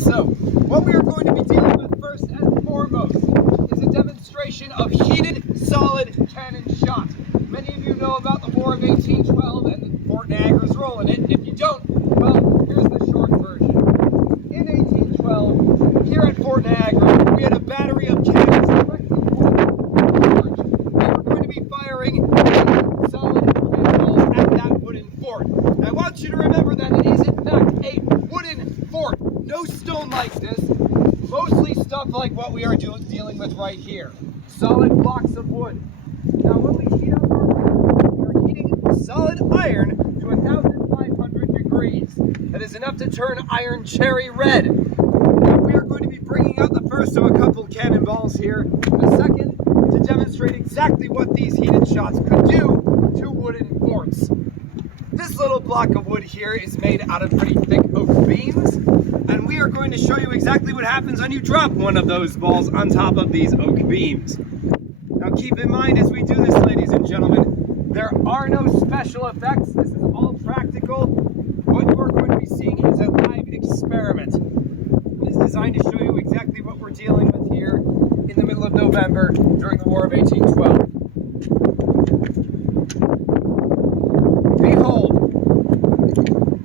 So, what we are going to be dealing with first and foremost is a demonstration of heated solid cannon shot. Many of you know about the War of 1812 and Fort Niagara's role in it, and if you don't, well, here's the short version. In 1812, here at Fort Niagara, we had a battery of cannons directly forward. We were going to be firing solid cannonballs at that wooden fort. I want you to remember that it is in fact a wooden fort. No stone like this, mostly stuff like what we are dealing with right here. Solid blocks of wood. Now when we heat up our wood, we are heating solid iron to 1,500 degrees. That is enough to turn iron cherry red. Now we are going to be bringing out the first of a couple cannonballs here. The second to demonstrate exactly what these heated shots could do to wooden forts. This little block of wood here is made out of pretty thick oak beams, and we are going to show you exactly what happens when you drop one of those balls on top of these oak beams. Now keep in mind as we do this, ladies and gentlemen, there are no special effects. This is all practical. What you are going to be seeing is a live experiment. It is designed to show you exactly what we're dealing with here in the middle of November during the War of 1812. Behold,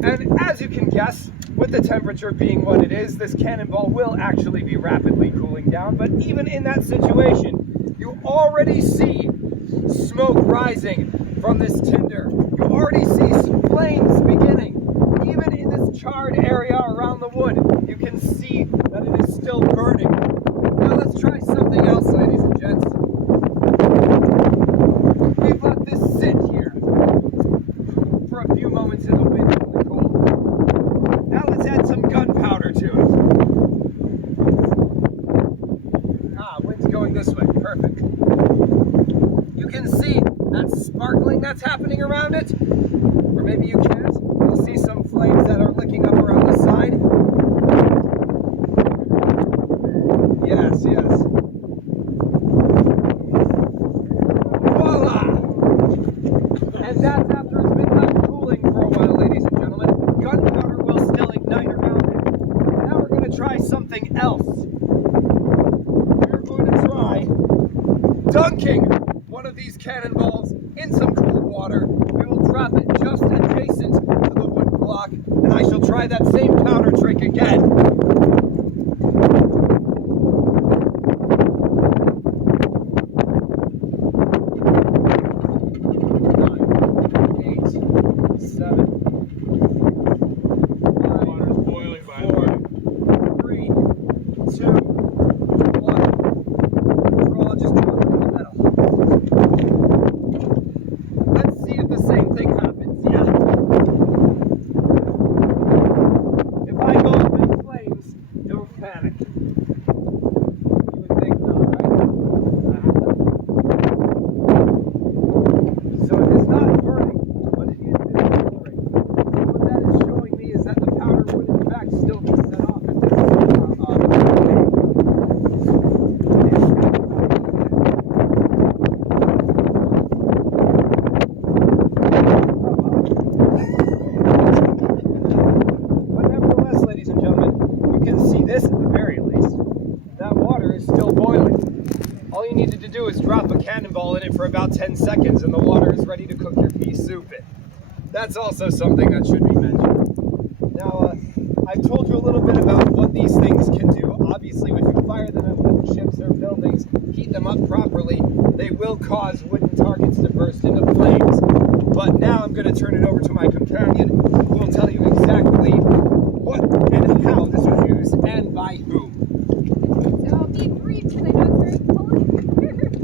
and as you can guess, with the temperature being what it is, this cannonball will actually be rapidly cooling down, but even in that situation, you already see smoke rising from this tinder. You already see flames beginning. Even in this charred area around the wood, you can see that it is still burning. Now let's try something else, ladies and gents. We've let this sit here for a few moments in the wind and the cold. Now let's add some gunpowder to it. Wind's going this way. Perfect. You can see that sparkling that's happening around it. Or maybe you can't. You'll see some flames that are licking up around the side. Yes, yes. Voila! And that's after it's been left cooling for a while, ladies and gentlemen. Gunpowder will still ignite around it. Now we're going to try something else. We're going to try dunking one of these cannonballs in some cold water. We will drop it just adjacent to the wood block, and I shall try that same powder trick again. 10 seconds and the water is ready to cook your pea soup in. That's also something that should be mentioned. Now, I've told you a little bit about what these things can do. Obviously, if you fire them at wooden ships or buildings, heat them up properly, they will cause wooden targets to burst into flames. But now I'm going to turn it over to my companion, who will tell you exactly what and how this is used and by whom. So I'll be brief because I know it's very cold here, but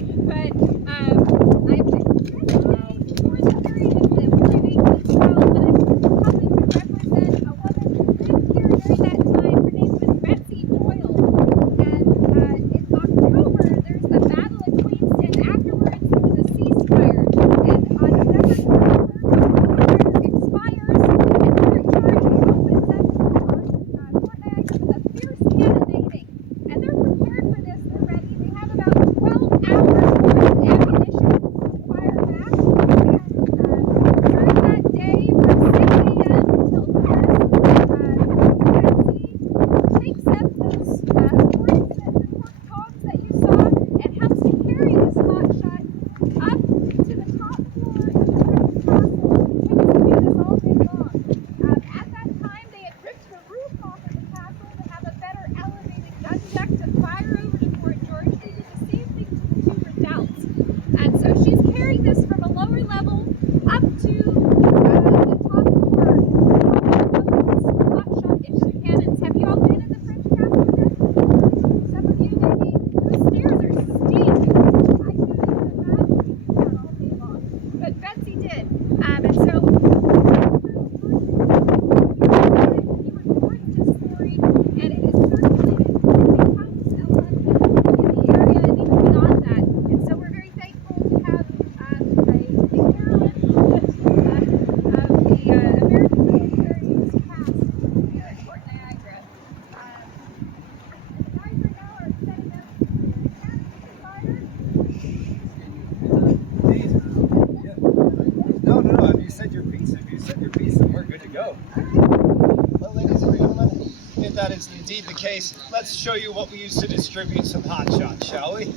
if that is indeed the case, let's show you what we use to distribute some hot shots, shall we?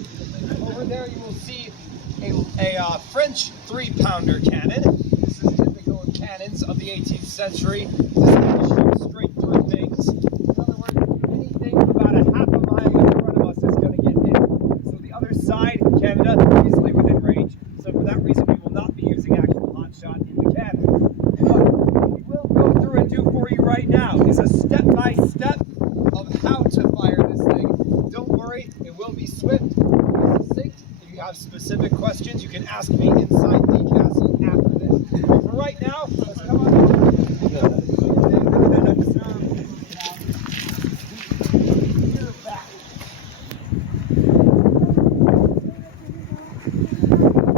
Over there you will see a French 3-pounder cannon. This is typical of cannons of the 18th century. This is going to shoot straight through things. In other words, anything about a half a mile in front of us is going to get hit. So the other side, Canada, easily within range. So for that reason, we will not be using actual hot shot in the cannon. What we will go through and do for you right now is a step-by-step of how to fire this thing. Don't worry, it will be swift, succinct. If you have specific questions, you can ask me inside the castle after this. But for right now, let's come on.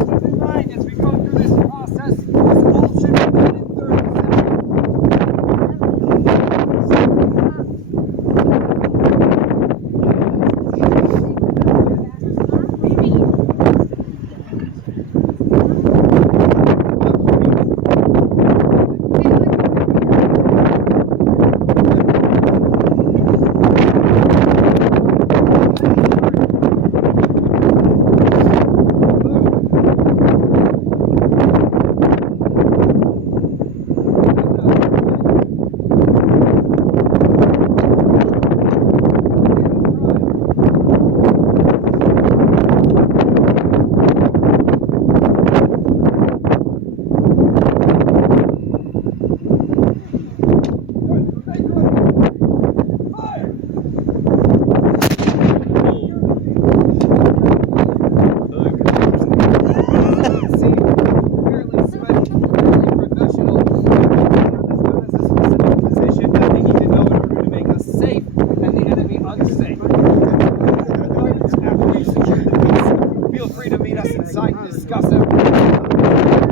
Keep in mind, as we go through this process, this all should be done in 30 seconds. Feel free to meet us inside and discuss everything.